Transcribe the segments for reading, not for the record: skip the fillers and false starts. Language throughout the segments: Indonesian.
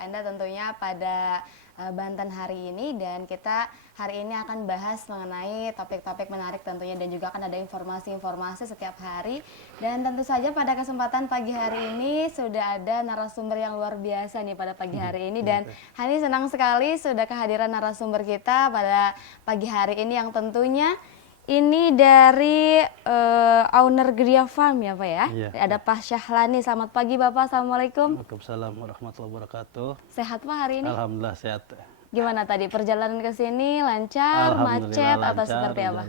Anda tentunya pada Banten hari ini, dan kita hari ini akan bahas mengenai topik-topik menarik tentunya, dan juga akan ada informasi-informasi setiap hari. Dan tentu saja pada kesempatan pagi hari ini sudah ada narasumber yang luar biasa nih pada pagi hari ini, dan hari ini senang sekali sudah kehadiran narasumber kita pada pagi hari ini yang tentunya ini dari owner Gria Farm ya Pak ya? Iya. Ada Pak Syahlani. Selamat pagi Bapak, Assalamualaikum. Waalaikumsalam warahmatullahi wabarakatuh. Sehat Pak hari ini? Alhamdulillah sehat. Gimana tadi perjalanan ke sini, lancar, macet, atau seperti apa?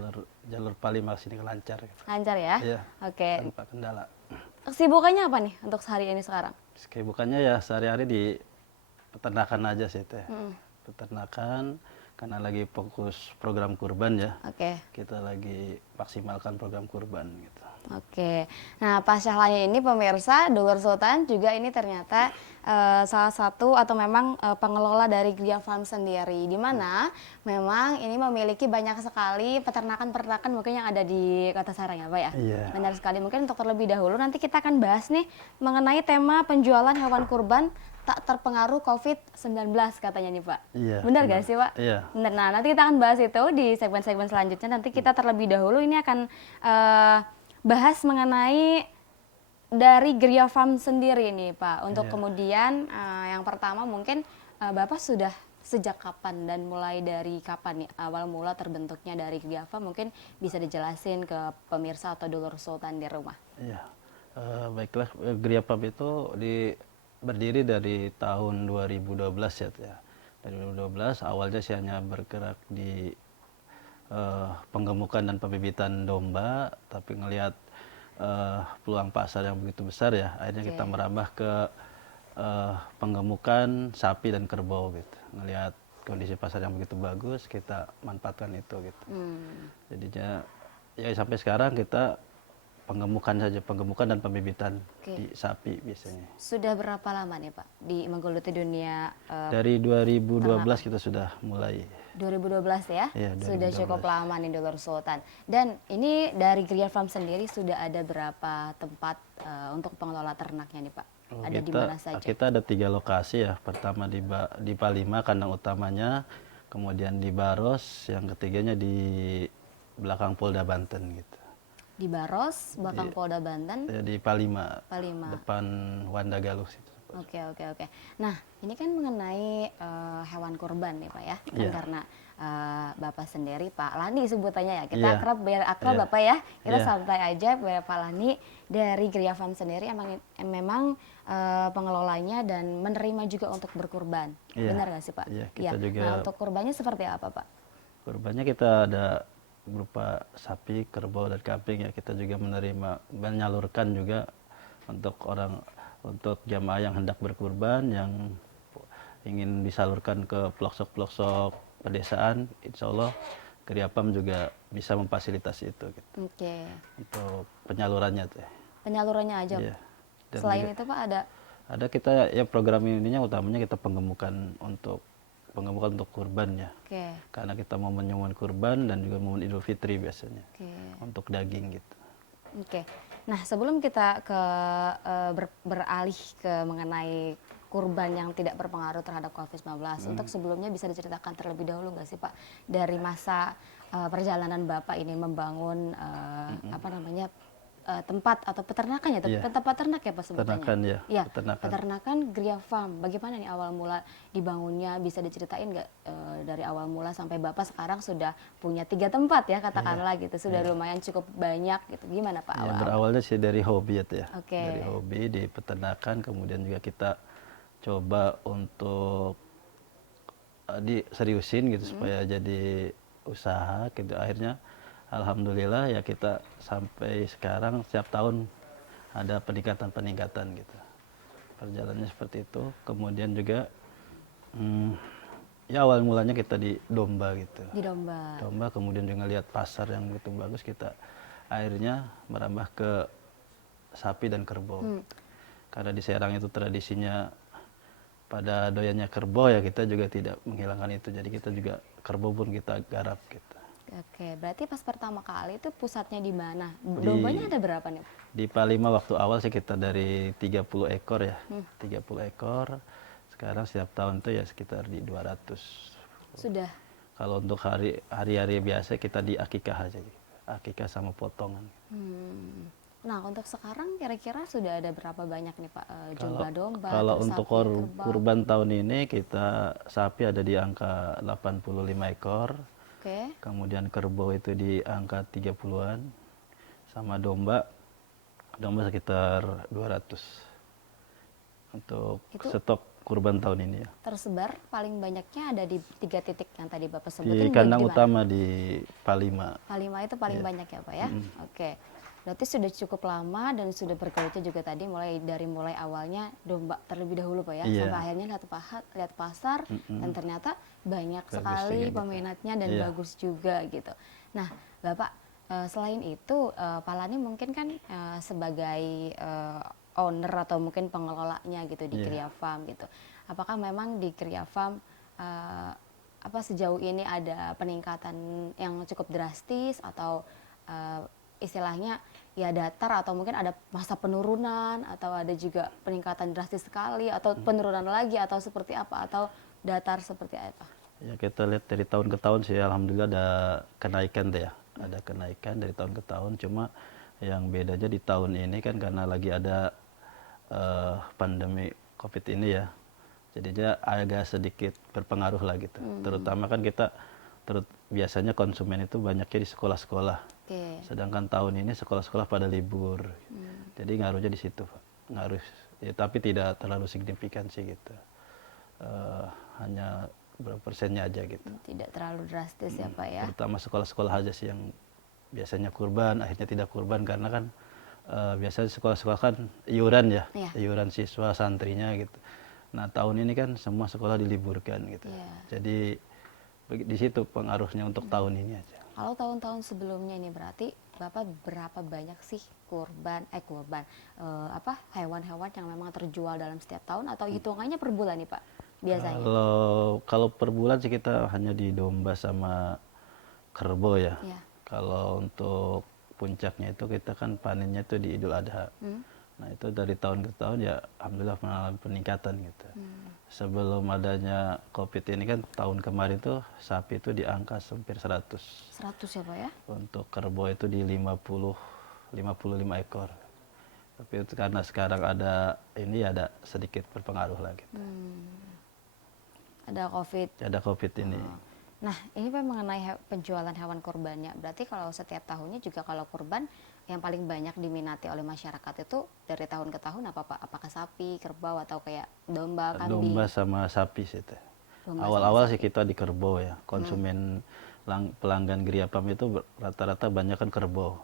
Jalur Palembang sini lancar. Lancar ya? Iya. Oke. Tanpa kendala. Kesibukannya apa nih untuk hari ini sekarang? Kesibukannya ya sehari-hari di peternakan aja sih teh. Peternakan karena lagi fokus program kurban ya. Oke. Kita lagi maksimalkan program kurban gitu. Oke, nah Pak Syahlani ini pemirsa, Dulur Sultan juga ini ternyata salah satu atau memang pengelola dari Gria Farm sendiri, di mana memang ini memiliki banyak sekali peternakan-peternakan mungkin yang ada di Kota Sarang ya Pak ya? Iya. Benar sekali. Mungkin untuk terlebih dahulu nanti kita akan bahas nih mengenai tema penjualan hewan kurban tak terpengaruh COVID-19 katanya nih Pak. Iya. Benar gak sih Pak? Iya. Benar. Nah nanti kita akan bahas itu di segmen-segmen selanjutnya. Nanti kita terlebih dahulu ini akan bahas mengenai dari Gria Farm sendiri nih Pak. Untuk kemudian yang pertama mungkin Bapak sudah sejak kapan dan mulai dari kapan nih awal mula terbentuknya dari Gria Farm, mungkin bisa dijelasin ke pemirsa atau Dulur Sultan di rumah. Iya. Baiklah, Gria Farm itu berdiri dari tahun 2012 ya. Dari 2012 awalnya saya hanya bergerak di penggemukan dan pembibitan domba, tapi ngelihat peluang pasar yang begitu besar ya, akhirnya kita merambah ke penggemukan sapi dan kerbau gitu. Ngelihat kondisi pasar yang begitu bagus, kita manfaatkan itu gitu. Jadinya ya sampai sekarang kita penggemukan saja, penggemukan dan pembibitan di sapi biasanya. Sudah berapa lama nih Pak di menggeluti dunia? Dari 2012 kita sudah mulai. 2012 ya? Iya, 2012. Sudah cukup lama nih Dulur Sultan. Dan ini dari Gria Farm sendiri sudah ada berapa tempat untuk pengelola ternaknya nih Pak? Ada di mana saja? Kita ada 3 lokasi ya. Pertama di Palima, kandang utamanya. Kemudian di Baros, yang ketiganya di belakang Polda Banten gitu. Di Baros, belakang Polda Banten. Di Palima. Palima. Depan Wanda Galuh situ. Oke. Nah, ini kan mengenai hewan kurban nih Pak ya. Kan karena Bapak sendiri Pak Lani sebutannya ya. Kita akrab biar akrab Bapak ya. Kita santai aja biar Pak Lani dari Gria Farm sendiri memang pengelolanya dan menerima juga untuk berkurban. Benar nggak sih Pak? Iya, kita juga. Nah, untuk kurbannya seperti apa Pak? Kurbannya kita ada berupa sapi, kerbau, dan kambing ya. Kita juga menyalurkan juga untuk jamaah yang hendak berkurban, yang ingin disalurkan ke pelosok-pelosok pedesaan, insya Allah Gria Farm juga bisa memfasilitasi itu gitu. Oke. Untuk penyalurannya tuh. Penyalurannya aja. Iya. Selain itu Pak ada kita ya, program ininya utamanya kita penggemukan untuk kurban ya. Karena kita mau menyumun kurban dan juga momen Idul Fitri biasanya. Untuk daging gitu. Nah, sebelum kita beralih ke mengenai kurban yang tidak berpengaruh terhadap COVID-19, untuk sebelumnya bisa diceritakan terlebih dahulu nggak sih Pak, dari masa perjalanan Bapak ini membangun tempat atau peternakan ya, tempat ternak ya Pak sebutannya? Peternakan ya. Iya, peternakan Gria Farm. Bagaimana nih awal mula dibangunnya, bisa diceritain nggak dari awal mula sampai Bapak sekarang sudah punya 3 tempat ya katakanlah gitu, sudah lumayan cukup banyak gitu. Gimana Pak awal? Berawalnya sih dari hobi ya. Dari hobi di peternakan, kemudian juga kita coba untuk diseriusin gitu supaya jadi usaha gitu. Akhirnya alhamdulillah ya kita sampai sekarang setiap tahun ada peningkatan gitu. Perjalanannya seperti itu. Kemudian juga ya awal mulanya kita di domba gitu. Di domba. Domba, kemudian juga lihat pasar yang begitu bagus, kita akhirnya merambah ke sapi dan kerbau. Karena di Serang itu tradisinya pada doyannya kerbau ya, kita juga tidak menghilangkan itu. Jadi kita juga kerbau pun kita garap gitu. Oke, berarti pas pertama kali itu pusatnya di mana? Dombanya ada berapa nih? Di Palima waktu awal sih kita dari 30 ekor ya. 30 ekor. Sekarang setiap tahun itu ya sekitar di 200. Sudah. Kalau untuk hari-hari biasa kita di akikah aja, akikah sama potongan. Nah, untuk sekarang kira-kira sudah ada berapa banyak nih Pak Kalau jumlah domba, kalau terus untuk sapi, kerbau? kurban tahun ini kita sapi ada di angka 85 ekor, Oke. kemudian kerbau itu di angka 30-an, sama domba sekitar 200 untuk Itu stok kurban tahun ini ya. tersebar paling banyaknya ada di 3 titik yang tadi Bapak Di sebutin. kandang di mana? utama di Palima. Palima itu paling Iya. banyak ya Pak ya? Oke. Berarti sudah cukup lama dan sudah berkelutnya juga tadi mulai awalnya domba terlebih dahulu Pak ya, Iya. sampai akhirnya lihat pasar dan ternyata banyak Bagus sekali juga gitu. peminatnya dan Iya. bagus juga gitu. Nah Bapak selain itu Pak Lani mungkin kan sebagai owner atau mungkin pengelolanya gitu di Iya. Kriya Farm gitu. Apakah memang di Kriya Farm apa sejauh ini ada peningkatan yang cukup drastis atau istilahnya ya datar atau mungkin ada masa penurunan atau ada juga peningkatan drastis sekali atau penurunan lagi atau seperti apa atau datar seperti apa? Ya kita lihat dari tahun ke tahun sih alhamdulillah ada kenaikan deh ya. Ada kenaikan dari tahun ke tahun, cuma yang bedanya di tahun ini kan karena lagi ada pandemi Covid ini ya. Jadinya agak sedikit berpengaruh lah gitu. Terutama kan kita biasanya konsumen itu banyaknya di sekolah-sekolah. Oke. Sedangkan tahun ini sekolah-sekolah pada libur. Jadi ngaruhnya di situ, Pak. Ngaruh ya, tapi tidak terlalu signifikan sih gitu. Hanya berapa persennya aja gitu. Tidak terlalu drastis ya Pak ya. Terutama sekolah-sekolah aja sih yang biasanya kurban, akhirnya tidak kurban karena kan biasanya sekolah-sekolah kan iuran ya, Iya. iuran siswa santrinya gitu. Nah tahun ini kan semua sekolah diliburkan gitu. Iya. Jadi di situ pengaruhnya untuk tahun ini aja. Kalau tahun-tahun sebelumnya ini berarti Bapak berapa banyak sih hewan-hewan yang memang terjual dalam setiap tahun atau hitungannya per bulan nih Pak biasanya? Kalau per bulan sih kita hanya di domba sama kerbau ya. Iya. Kalau untuk puncaknya itu kita kan panennya itu di Idul Adha. Nah itu dari tahun ke tahun ya alhamdulillah mengalami peningkatan gitu. Sebelum adanya Covid ini kan tahun kemarin tuh sapi itu di angka hampir 100. 100 ya Pak ya? Untuk kerbau itu di 55 ekor. Tapi itu karena sekarang ada sedikit berpengaruh lah gitu. Ada COVID. Ada Covid ini. Nah, ini Pak mengenai penjualan hewan kurbannya. Berarti kalau setiap tahunnya juga kalau kurban yang paling banyak diminati oleh masyarakat itu dari tahun ke tahun apa Pak? Apakah sapi, kerbau atau kayak domba, kambing? Domba sama sapi sih teh. Domba Awal-awal sih kita di kerbau ya. Konsumen pelanggan Kriya Farm itu rata-rata banyak kan kerbau.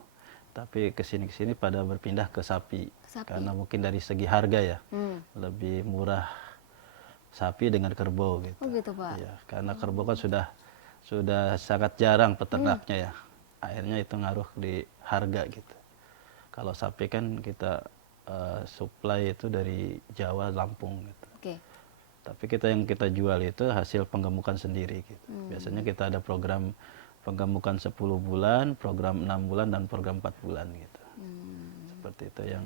Tapi kesini pada berpindah ke sapi. Karena mungkin dari segi harga ya lebih murah sapi dengan kerbau gitu. Oh gitu Pak. Iya, karena kerbau kan sudah sangat jarang peternaknya ya. Akhirnya itu ngaruh di harga gitu. Kalau sapi kan kita supply itu dari Jawa, Lampung gitu. Oke. Tapi yang kita jual itu hasil penggemukan sendiri gitu. Biasanya kita ada program penggemukan 10 bulan, program 6 bulan dan program 4 bulan gitu. Seperti itu yang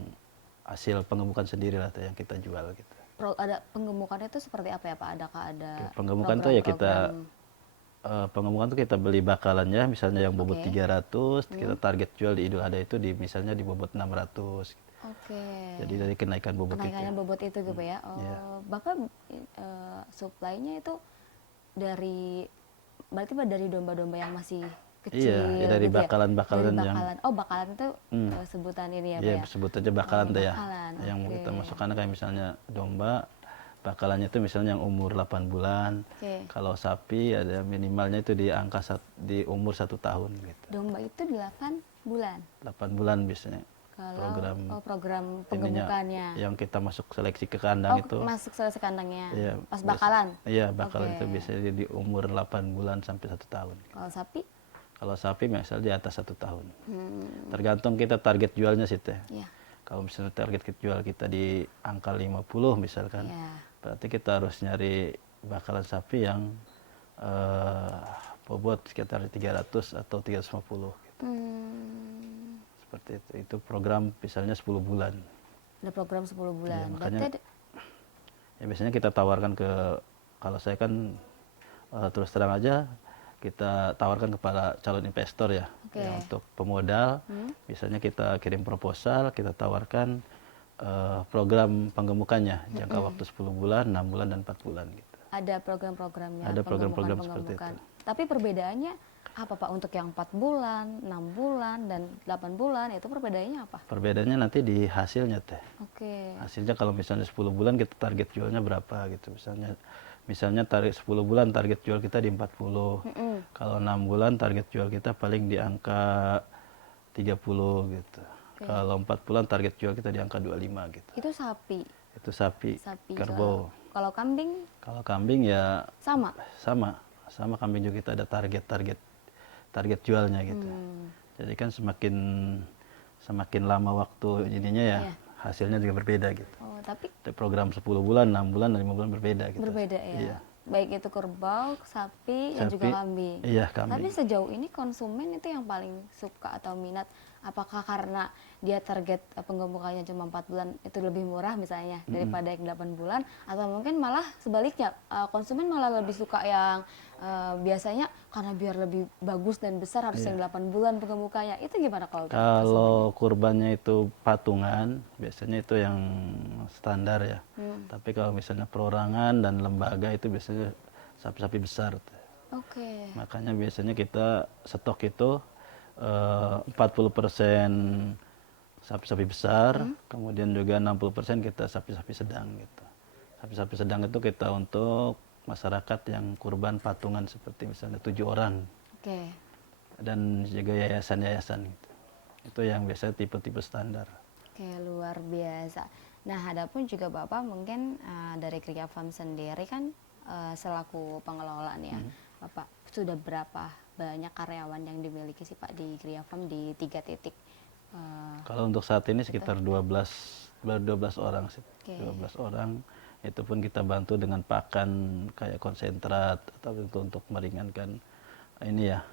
hasil penggemukan sendiri lah yang kita jual gitu. Ada penggemukannya itu seperti apa ya Pak? Adakah ada Penggemukan tuh ya kita pengemukan tuh kita beli bakalannya misalnya yang bobot 300 kita target jual di Idul Adha itu misalnya di bobot 600 gitu. Oke. Jadi dari kenaikan bobot Kenaikannya itu. bobot itu gitu ya. Oh, Bapak supply-nya itu berarti Pak dari domba-domba yang masih kecil Iya, dari gitu bakalan-bakalan Dari yang Oh, bakalan itu sebutan ini ya Pak iya, ya. sebut aja bakalan deh ya. Bakalan, Yang oke. kita masukkan kayak misalnya domba bakalannya itu misalnya yang umur 8 bulan. Oke. Kalau sapi ada minimalnya itu di di umur 1 tahun gitu. Domba itu 8 bulan. 8 bulan biasanya. Kalau program ininya penggemukannya. yang kita masuk seleksi ke kandang itu. Masuk selesai kandangnya. Iya, Pas bakalan. Iya, bakalan Oke. itu biasanya di umur 8 bulan sampai 1 tahun. Kalau sapi? Kalau sapi misalnya di atas 1 tahun. Tergantung kita target jualnya sih teh. Iya. Kalau misalnya target jual kita di angka 50 misalkan, Iya. berarti kita harus nyari bakalan sapi yang bobot sekitar 300 atau 350 gitu. Seperti itu. Itu program misalnya 10 bulan. Ada program 10 bulan. Iya, makanya- Berarti Ya biasanya kita tawarkan kalau saya kan terus terang aja kita tawarkan kepada calon investor ya, Oke. ya untuk pemodal. Biasanya kita kirim proposal, kita tawarkan program penggemukannya jangka waktu 10 bulan, 6 bulan dan 4 bulan gitu. Ada program-programnya, Ada program-program seperti itu. Tapi perbedaannya apa Pak untuk yang 4 bulan, 6 bulan, dan 8 bulan, itu perbedaannya apa? Perbedaannya nanti di hasilnya teh. Oke. Hasilnya kalau misalnya 10 bulan kita target jualnya berapa gitu. Misalnya target 10 bulan target jual kita di 40. Kalau 6 bulan target jual kita paling di angka 30 gitu. Kalau 4 bulan target jual kita di angka 25 gitu. Itu sapi. Itu sapi kerbau. Kalau kambing? Kalau kambing ya Sama. Sama kambing juga kita ada target jualnya gitu. Jadi kan semakin lama waktu ininya ya, hasilnya juga berbeda gitu. Oh, tapi Program 10 bulan, 6 bulan, dan 5 bulan berbeda gitu. berbeda ya. Iya. Baik itu kerbau, sapi, dan juga kambing. Iya, kambing. Tapi sejauh ini konsumen itu yang paling suka atau minat, apakah karena dia target penggemukannya cuma 4 bulan itu lebih murah misalnya daripada yang 8 bulan, atau mungkin malah sebaliknya, konsumen malah lebih suka yang biasanya karena biar lebih bagus dan besar harus yang 8 bulan penggemukannya. Itu gimana kalau Kalau kurbannya itu patungan, biasanya itu yang standar ya. Tapi kalau misalnya perorangan dan lembaga itu biasanya sapi-sapi besar. Oke. Makanya biasanya kita stok itu 40% sapi-sapi besar, kemudian juga 60% kita sapi-sapi sedang gitu. Sapi-sapi sedang itu kita untuk masyarakat yang kurban patungan seperti misalnya 7 orang. Oke. Dan juga yayasan-yayasan gitu. Itu yang biasanya tipe-tipe standar. Oke, luar biasa. Nah, adapun juga Bapak mungkin dari Kriya Farm sendiri kan selaku pengelola nih ya, Bapak sudah berapa banyak karyawan yang dimiliki sih Pak di Kriya Farm di 3 titik? Kalau untuk saat ini sekitar 12 orang sih. Oke. 12 orang. Itu pun kita bantu dengan pakan kayak konsentrat atau untuk meringankan ini ya,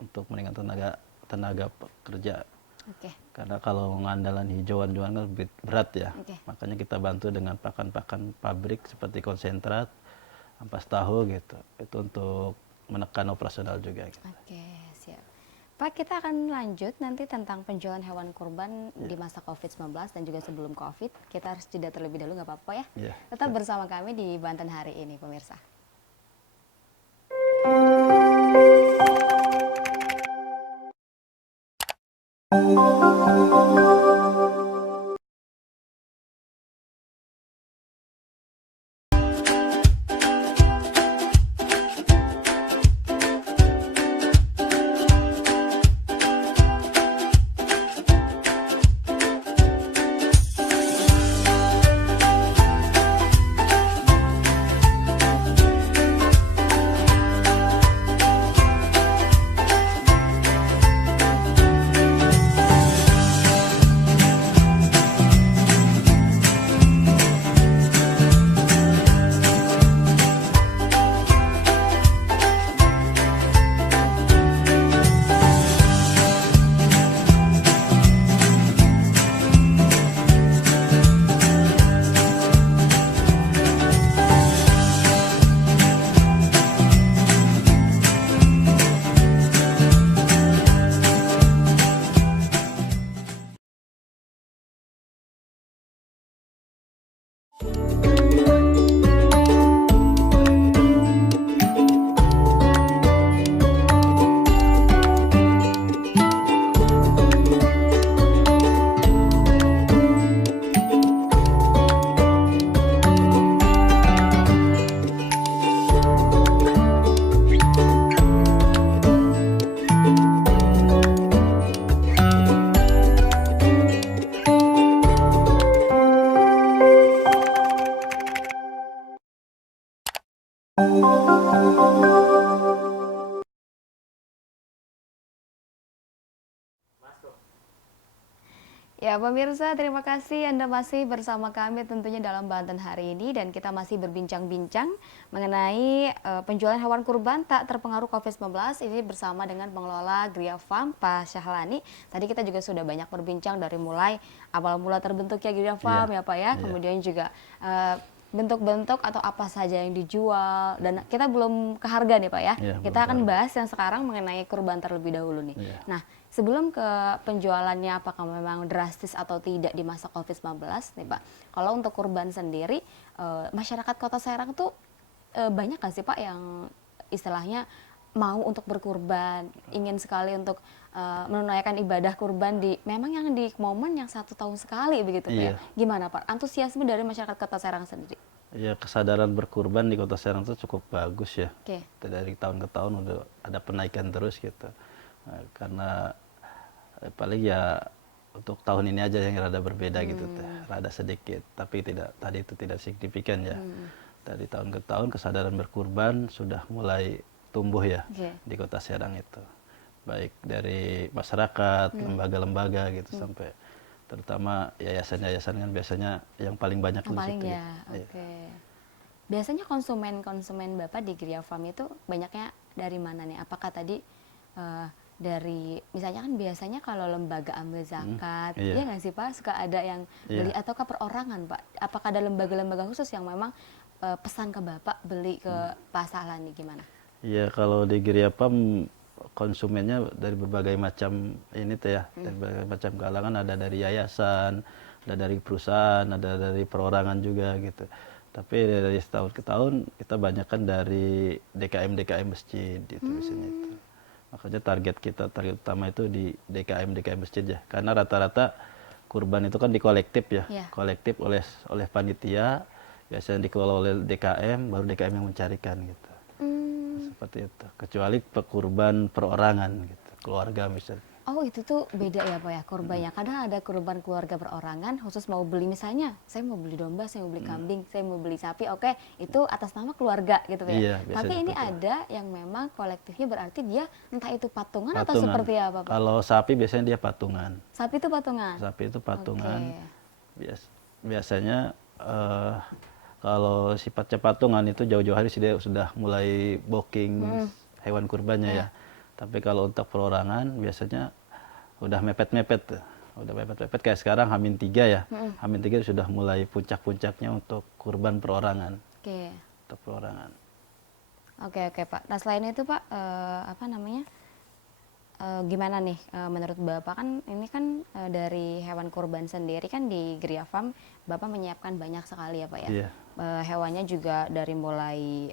untuk meringankan tenaga pekerja. Oke. Karena kalau ngandalan hijauan-hijauan kan berat ya. Oke. Makanya kita bantu dengan pakan-pakan pabrik seperti konsentrat, ampas tahu gitu. Itu untuk menekan operasional juga gitu. Oke, siap. Pak, kita akan lanjut nanti tentang penjualan hewan kurban di masa COVID-19 dan juga sebelum COVID. Kita harus jeda terlebih dahulu, nggak apa-apa ya? Iya. Tetap bersama kami di Banten hari ini, pemirsa. Ya pemirsa, terima kasih Anda masih bersama kami tentunya dalam Banten hari ini, dan kita masih berbincang-bincang mengenai penjualan hewan kurban tak terpengaruh COVID-19 ini bersama dengan pengelola Kriya Farm, Pak Syahlani. Tadi kita juga sudah banyak berbincang dari mulai awal mula terbentuknya Kriya Farm ya Pak ya, kemudian juga bentuk-bentuk atau apa saja yang dijual, dan kita belum ke harga nih Pak ya. Iya, Kita belum akan tahu. bahas yang sekarang mengenai kurban terlebih dahulu nih. Iya. Nah, sebelum ke penjualannya apakah memang drastis atau tidak di masa COVID-19 nih Pak. Kalau untuk kurban sendiri, masyarakat Kota Serang tuh banyak nggak sih Pak yang istilahnya mau untuk berkurban, ingin sekali untuk menunaikan ibadah kurban di memang yang di momen yang 1 tahun sekali begitu Pak ya. Iya. Gimana Pak antusiasme dari masyarakat Kota Serang sendiri? Ya, kesadaran berkurban di Kota Serang itu cukup bagus ya. Oke. Dari tahun ke tahun udah ada penaikan terus gitu. Nah, karena paling ya untuk tahun ini aja yang rada berbeda gitu teh, rada sedikit, tapi tadi itu tidak signifikan ya. Dari tahun ke tahun kesadaran berkurban sudah mulai tumbuh ya Oke. di Kota Serang itu. Baik dari masyarakat, lembaga-lembaga gitu sampai terutama yayasan-yayasan kan biasanya yang paling banyak Yang di paling situ. ya, Iya. oke. Biasanya konsumen Bapak di Gria Farm itu banyaknya dari mana nih? Apakah tadi dari misalnya kan biasanya kalau lembaga ambil zakat, iya. ya nggak sih Pak, suka ada yang beli Iya. ataukah perorangan Pak? Apakah ada lembaga-lembaga khusus yang memang pesan ke Bapak beli ke pasalan nih gimana? Iya, kalau di Giriapam konsumennya dari berbagai macam ini tuh ya, dari berbagai macam kalangan, ada dari yayasan, ada dari perusahaan, ada dari perorangan juga gitu. Tapi dari setahun ke tahun kita banyakkan dari DKM masjid itu di sini itu. Makanya target utama itu di DKM masjid ya. Karena rata-rata kurban itu kan dikolektif ya, Iya. kolektif oleh panitia, biasanya dikelola oleh DKM, baru DKM yang mencarikan gitu. Seperti itu. Kecuali kurban perorangan gitu, keluarga misalnya. Oh itu tuh beda ya Pak ya kurbannya. Kadang ada kurban keluarga perorangan khusus mau beli misalnya, saya mau beli domba, saya mau beli kambing, saya mau beli sapi, oke itu atas nama keluarga gitu ya. Iya, Tapi biasanya ini seperti itu. ada yang memang kolektifnya berarti dia entah itu patungan atau seperti apa Pak? Kalau sapi biasanya dia patungan. Sapi itu patungan. Sapi itu patungan. Oke. Biasanya kalau sifatnya patungan itu jauh-jauh hari dia sudah mulai booking hewan kurbannya ya. Tapi kalau untuk perorangan biasanya udah mepet-mepet tuh. Udah mepet-mepet kayak sekarang H-3 ya. H-3 sudah mulai puncak-puncaknya untuk kurban perorangan. Oke. Untuk perorangan. Oke Pak. Nah selain itu Pak, apa namanya? Gimana nih menurut Bapak kan ini kan dari hewan kurban sendiri kan di Gria Farm Bapak menyiapkan banyak sekali ya Pak ya. Iya. Hewannya juga dari mulai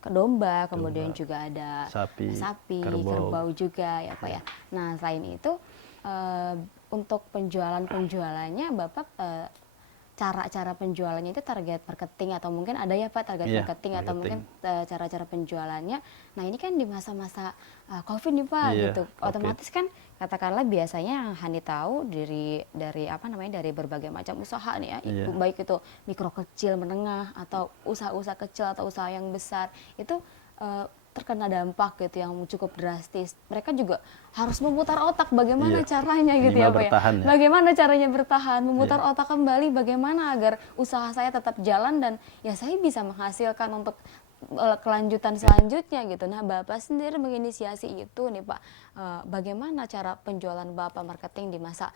ke domba, kemudian juga ada Sapi, kerbau juga ya Pak ya. Nah selain itu untuk penjualannya Bapak cara-cara penjualannya itu target marketing atau mungkin ada ya Pak target Iya, marketing atau mungkin marketing. cara-cara penjualannya. Nah ini kan di masa-masa COVID nih Pak Iya, gitu. COVID. Otomatis kan katakanlah biasanya yang Hani tahu dari apa namanya dari berbagai macam usaha nih ya, Iya. baik itu mikro kecil, menengah atau usaha-usaha kecil atau usaha yang besar itu terkena dampak gitu yang cukup drastis. Mereka juga harus memutar otak bagaimana Iya. caranya gitu ya Minimal Pak ya. bertahan ya. Bagaimana caranya bertahan, memutar Iya. otak kembali bagaimana agar usaha saya tetap jalan dan ya saya bisa menghasilkan untuk kelanjutan selanjutnya gitu. Nah Bapak sendiri menginisiasi itu nih Pak. Bagaimana cara penjualan Bapak marketing di masa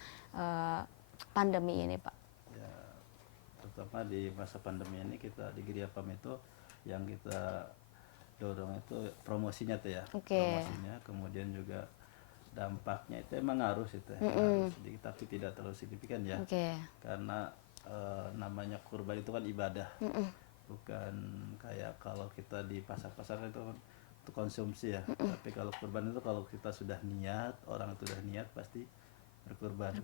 pandemi ini Pak? Ya, terutama di masa pandemi ini kita di Giriapam itu yang kita dorong itu promosinya tuh ya. Oke. Promosinya, kemudian juga dampaknya itu emang ngaruh sih teh. Ngaruh sedikit tapi tidak terlalu signifikan ya. Oke. Karena namanya kurban itu kan ibadah. Bukan kayak kalau kita di pasar-pasar itu untuk konsumsi ya. Tapi kalau kurban itu kalau kita sudah niat, orang itu sudah niat pasti berkurban.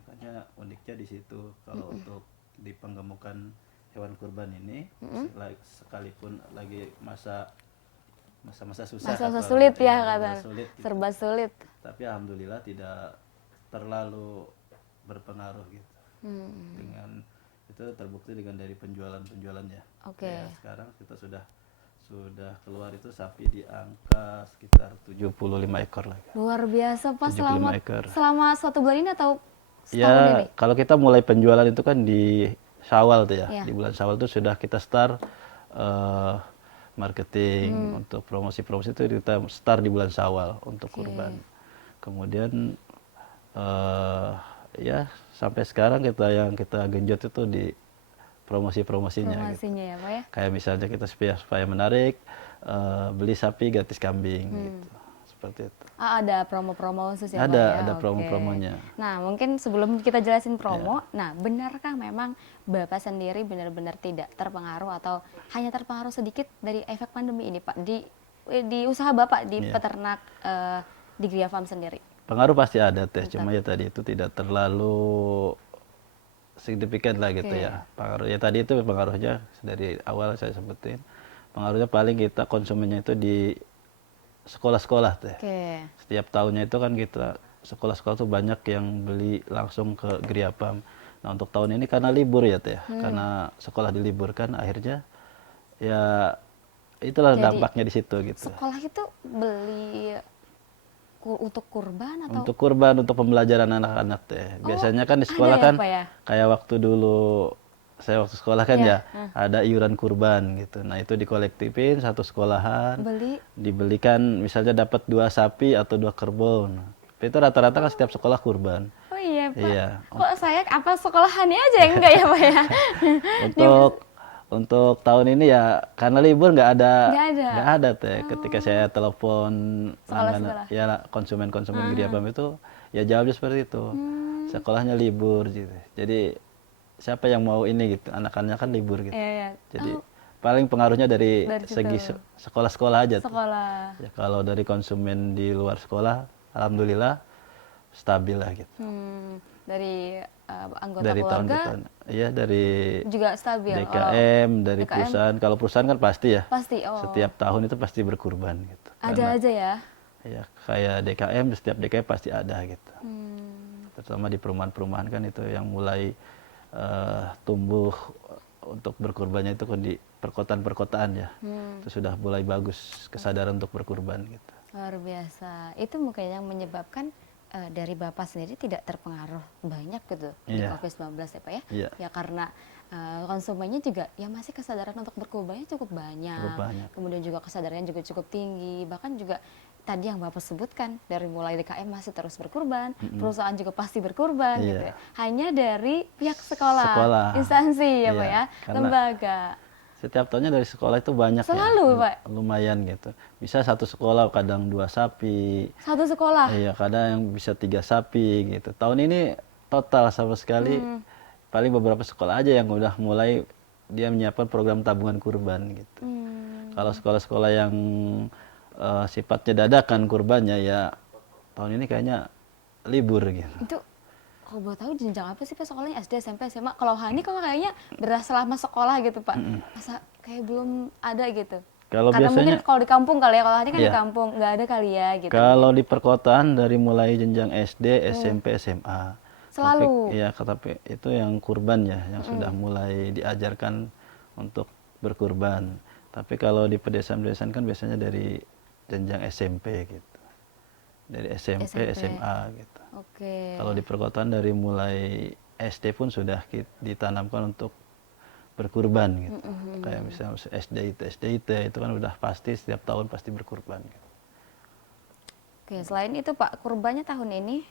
Makanya uniknya di situ kalau untuk di penggemukan hewan kurban ini sekalipun lagi masa-masa susah, Masa sulit ya masa kata, sulit gitu. serba sulit. Tapi alhamdulillah tidak terlalu berpengaruh gitu. Dengan itu terbukti dengan dari penjualannya. Oke. Ya, sekarang kita sudah keluar itu sapi di angka sekitar 75 ekor lagi. Luar biasa Pak 75 ekor. selama 1 bulan ini atau setahun Ya, ini? kalau kita mulai penjualan itu kan di Syawal tuh ya. Iya. Di bulan Syawal itu sudah kita start marketing untuk promosi-promosi itu kita start di bulan Syawal untuk kurban. Kemudian ya sampai sekarang yang kita genjot itu di promosi-promosinya gitu. Promosinya ya Pak ya. Kayak misalnya kita supaya menarik, beli sapi gratis kambing gitu. Seperti itu. Ada promo-promo khusus ya Pak Ada, ya? ada Oke. promo-promonya. Nah mungkin sebelum kita jelasin promo, Iya. nah benarkah memang Bapak sendiri benar-benar tidak terpengaruh atau hanya terpengaruh sedikit dari efek pandemi ini Pak di usaha Bapak di Iya. peternak di Gria Farm sendiri? Pengaruh pasti ada Teh, cuma ya tadi itu tidak terlalu signifikan lah gitu Oke. ya. Pengaruhnya tadi itu pengaruhnya dari awal saya sebutin. Pengaruhnya paling kita konsumennya itu di sekolah-sekolah Teh. Oke. Setiap tahunnya itu kan kita sekolah-sekolah tuh banyak yang beli langsung ke Gria Farm. Nah untuk tahun ini karena libur ya Teh, karena sekolah diliburkan akhirnya ya itulah Jadi, dampaknya di situ gitu. Sekolah itu beli untuk kurban atau? Untuk kurban, untuk pembelajaran anak-anak Teh. Biasanya kan di sekolah ada ya, kan Pak, ya? kayak waktu dulu saya waktu sekolah kan Iya, ya ada iuran kurban gitu. Nah itu dikolektifin satu sekolahan, Beli dibelikan misalnya dapat 2 sapi atau 2 kerbau. Nah, itu rata-rata kan setiap sekolah kurban. Oh iya Pak. Iya. Kok saya apa sekolahannya aja yang enggak ya Pak ya? Untuk tahun ini ya karena libur Nggak ada. nggak ada Teh. Ketika saya telepon Sekolah-sekolah. ya konsumen-konsumen Gria Farm itu ya jawabnya seperti itu. Sekolahnya libur gitu. Jadi siapa yang mau ini gitu, anak-anaknya kan libur gitu. Iya, iya. Jadi paling pengaruhnya dari Dari segi situ. sekolah-sekolah aja tuh. Sekolah. Ya kalau dari konsumen di luar sekolah alhamdulillah stabil lah gitu. Dari anggota Dari tahun keluarga ke tahun. Iya dari juga stabil. DKM, dari DKM perusahaan. Kalau perusahaan kan pasti ya. pasti. Oh. Setiap tahun itu pasti berkurban gitu. Ada aja ya. Ya kayak DKM, setiap DKM pasti ada gitu. Terutama di perumahan-perumahan kan itu yang mulai tumbuh untuk berkurbannya itu kan di perkotaan-perkotaan ya. Itu sudah mulai bagus kesadaran untuk berkurban gitu. Luar biasa. Itu mungkin yang menyebabkan dari Bapak sendiri tidak terpengaruh banyak gitu di Iya. COVID-19 ya Pak ya? Iya. Ya karena konsumennya juga ya masih kesadaran untuk berkurbannya cukup banyak. Cukup banyak. Kemudian juga kesadarannya juga cukup tinggi. Bahkan juga tadi yang Bapak sebutkan dari mulai DKM masih terus berkurban, perusahaan juga pasti berkurban Iya. gitu ya. Hanya dari pihak sekolah, Sekolah. instansi ya Pak Iya, ya, karena lembaga. Setiap tahunnya dari sekolah itu banyak Selalu, ya. Pak? Lumayan gitu. Bisa satu sekolah kadang 2 sapi. Satu sekolah. Iya, kadang yang bisa 3 sapi gitu. Tahun ini total sama sekali paling beberapa sekolah aja yang udah mulai dia menyiapkan program tabungan kurban gitu. Kalau sekolah-sekolah yang sifatnya dadakan kurbannya ya tahun ini kayaknya libur gitu. Itu kalau boleh tahu jenjang apa sih Pak sekolahnya, SD, SMP, SMA? Kalau Hani kok kayaknya berasa lama sekolah gitu Pak. Masa kayak belum ada gitu. Kalau Karena biasanya mungkin kalau di kampung kali ya, kalau Hani kan di Iya. kampung nggak ada kali ya gitu. kalau di perkotaan dari mulai jenjang SD, SMP, SMA. Selalu. Iya, tapi itu yang kurban ya, yang sudah mulai diajarkan untuk berkurban. Tapi kalau di pedesaan-pedesaan kan biasanya dari jenjang SMP gitu. Dari SMP. SMA gitu. Oke. Kalau di perkotaan dari mulai SD pun sudah ditanamkan untuk berkurban gitu. Kayak misalnya SDIT itu kan udah pasti setiap tahun pasti berkurban gitu. Oke, selain itu Pak, kurbannya tahun ini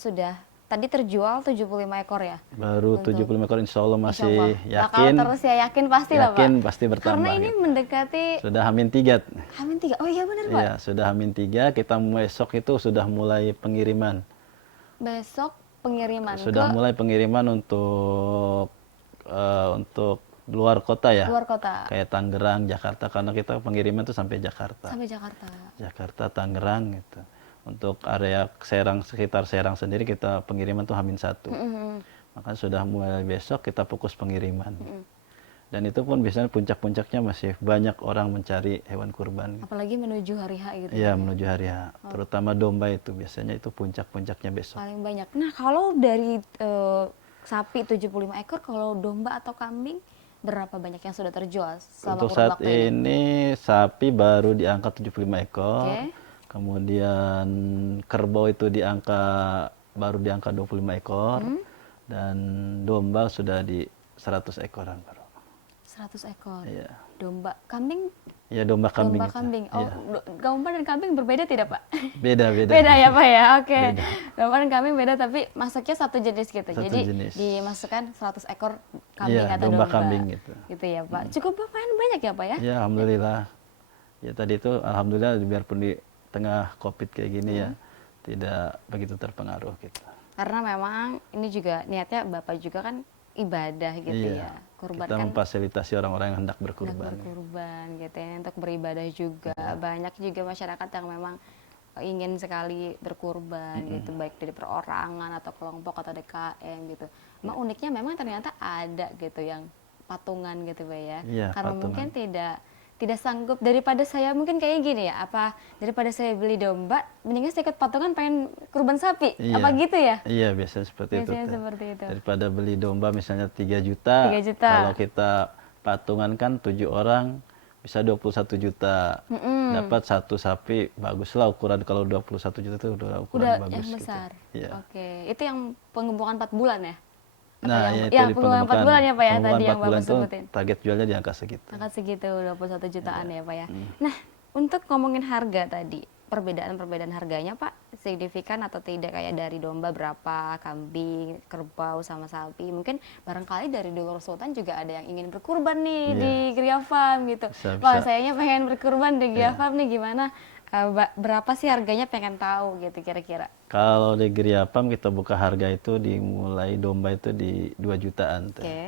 sudah tadi terjual 75 ekor ya? Baru 75 ekor insya Allah masih Insya Allah. yakin. Bakal terus ya, yakin pasti lah Pak. Yakin pasti bertambah. Karena ini gitu. mendekati Sudah Hamin 3. Hamin 3. Oh iya benar Pak. Iya, sudah Hamin 3, kita besok itu sudah mulai pengiriman. Besok pengiriman Sudah ke mulai pengiriman untuk luar kota ya. luar kota. Kayak Tangerang, Jakarta, karena kita pengiriman tuh sampai Jakarta. Sampai Jakarta. Jakarta, Tangerang gitu. Untuk area Serang, sekitar Serang sendiri kita pengiriman tuh Hamin 1. Maka sudah mulai besok kita fokus pengiriman. Dan itu pun biasanya puncak-puncaknya masih banyak orang mencari hewan kurban. Apalagi menuju hari H gitu. Iya, menuju hari H. Terutama domba itu biasanya itu puncak-puncaknya besok. Paling banyak. Nah, kalau dari sapi 75 ekor, kalau domba atau kambing berapa banyak yang sudah terjual selama Untuk kurun saat waktu ini? ini sapi baru di angka 75 ekor. Oke. Kemudian kerbau itu baru di angka 25 ekor. Dan domba sudah di 100 ekoran baru. 100 ekor. Iya. Domba, kambing, Ya domba kambing. domba itu. kambing. Oh, Iya. domba dan kambing berbeda tidak, Pak? Beda-beda. Beda ya, Pak ya. Oke. Beda. Domba dan kambing beda tapi masuknya satu jenis gitu. Satu Jadi jenis. dimasukkan 100 ekor kambing Iya, atau domba domba. kambing gitu. Gitu ya Pak. Cukup lumayan banyak ya Pak ya? Ya, alhamdulillah. Ya tadi itu alhamdulillah biarpun di tengah Covid kayak gini ya, tidak begitu terpengaruh gitu. Karena memang ini juga niatnya Bapak juga kan ibadah gitu Iya. ya. Kurban Kita kan memfasilitasi orang-orang yang hendak hendak berkurban. berkurban gitu ya, untuk beribadah juga. Banyak juga masyarakat yang memang ingin sekali berkurban gitu, baik dari perorangan atau kelompok atau DKM gitu. Emang uniknya memang ternyata ada gitu yang patungan gitu Pak ya. Iya, Karena patungan. mungkin tidak sanggup, daripada saya mungkin kayak gini ya, apa daripada saya beli domba mendingan saya ikut patungan pengen kurban sapi. Iya. Apa gitu ya? Iya, biasanya seperti itu. Biasanya Teh. seperti itu. Daripada beli domba misalnya 3 juta, 3 juta. kalau kita patungan kan 7 orang bisa 21 juta. Dapat satu sapi, baguslah ukuran kalau 21 juta itu udah ukuran Udah bagus. yang gitu. besar. Iya. Oke, itu yang penggembokan 4 bulan ya? Atau Nah, yang, ya itu yang di pengumuman 4 bulan ya Pak ya, pengumuman tadi yang 4 bulan Bapak tuh sebutin. target jualnya di angka segitu. Angkat segitu 21 jutaan Iya. ya Pak ya. Nah, untuk ngomongin harga tadi, perbedaan harganya Pak, signifikan atau tidak, kayak dari domba berapa, kambing, kerbau sama sapi. Mungkin barangkali dari dulur sultan juga ada yang ingin berkurban nih Iya. di Gria Farm gitu. Bisa, Wah, bisa. sayanya pengen berkurban di Gria Iya. Farm nih, gimana? Berapa sih harganya, pengen tahu gitu kira-kira. Kalau di Geriapam kita buka harga itu dimulai domba itu di 2 jutaan. Teh. Oke.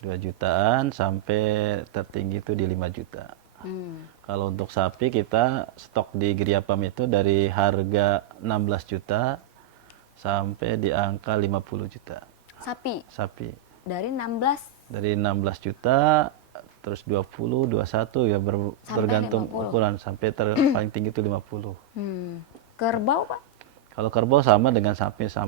2 jutaan sampai tertinggi itu di 5 juta. Kalau untuk sapi kita stok di Geriapam itu dari harga 16 juta sampai di angka 50 juta. Sapi Sapi. dari 16 Dari 16 juta terus 20, 21 ya Sampai bergantung 50. ukuran sampai paling tinggi itu 50. kerbau Pak Kalau kerbau sama dengan sapi sih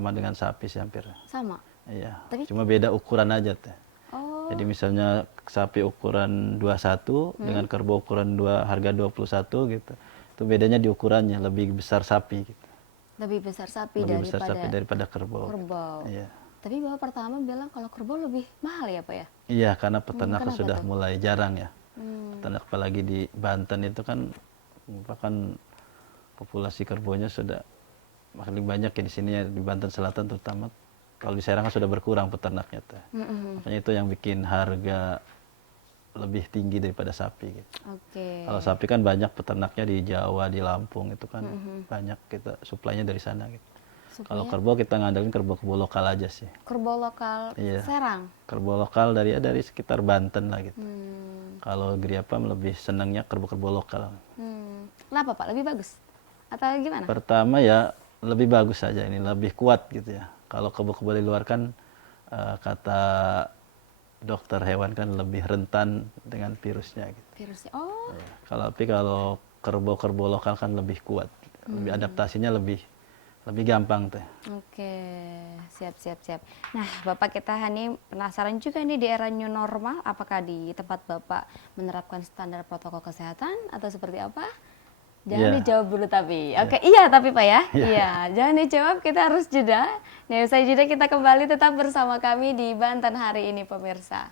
hampir. sama. Iya. Tapi- Cuma beda ukuran aja teh. Oh, Jadi misalnya sapi ukuran 21 dengan kerbau ukuran harga 21 gitu. Itu bedanya di ukurannya, lebih besar sapi gitu. lebih besar sapi Lebih besar sapi daripada daripada kerbau. kerbau. Iya. Tapi Bapak pertama bilang kalau kerbau lebih mahal ya Pak ya? Iya, karena peternak kenapa sudah tuh? mulai jarang ya. Peternak apalagi di Banten itu kan merupakan populasi kerbaunya sudah makin banyak ya di sini ya, di Banten Selatan terutama. Kalau di Serang kan sudah berkurang peternaknya teh. Makanya itu yang bikin harga lebih tinggi daripada sapi gitu. Oke. Kalau sapi kan banyak peternaknya di Jawa, di Lampung itu kan banyak kita suplainya dari sana gitu. Kalau Supaya kerbau kita ngandelin kerbau lokal aja sih. kerbau lokal Iya. Serang. Kerbau lokal dari sekitar Banten lah gitu. Hmm. Kalau Geriapam lebih senangnya kerbau-kerbau lokal. Kenapa Pak? Lebih bagus? Atau gimana? Pertama ya lebih bagus saja ini, lebih kuat gitu ya. Kalau kerbau-kerbau di luar kan kata dokter hewan kan lebih rentan dengan virusnya gitu. Virusnya. Oh, Ya. Kalau kerbau-kerbau lokal kan lebih kuat, lebih adaptasinya lebih gampang teh. oke. Siap. Nah, Bapak, kita ini penasaran juga nih, di era new normal, apakah di tempat Bapak menerapkan standar protokol kesehatan atau seperti apa? Jangan Iya. dijawab dulu tapi. Oke, iya tapi Pak ya. Iya. Iya, jangan dijawab, kita harus jeda. Nah, usai jeda kita kembali tetap bersama kami di Banten hari ini pemirsa.